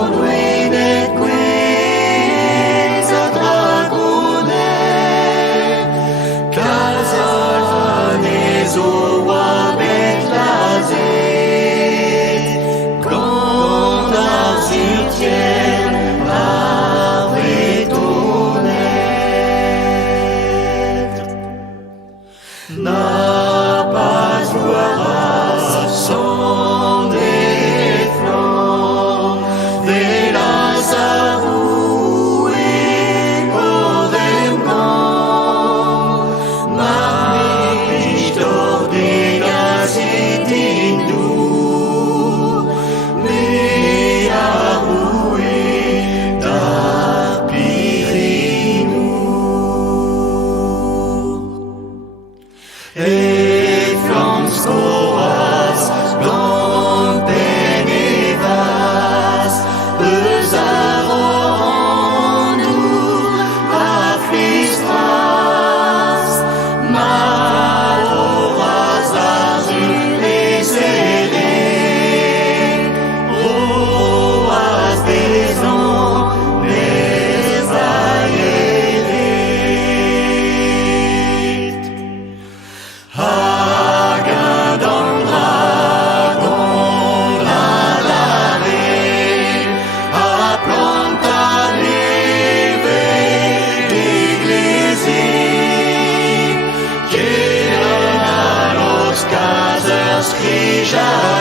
conduidet quins a dragonet, calzanes o abet lazet, quand sur ciel arretonet. N'a pas jouera son déflant, des Lazarou et Oremgan, Marmicht ordegas et indou, mais aroué et flams coas, blanc benevas, eus arrondou afflistras, maloras azules erec, roas desons les aérect. Hagadon dragon ladare, a planta neve d'iglesie, que a los casers crijas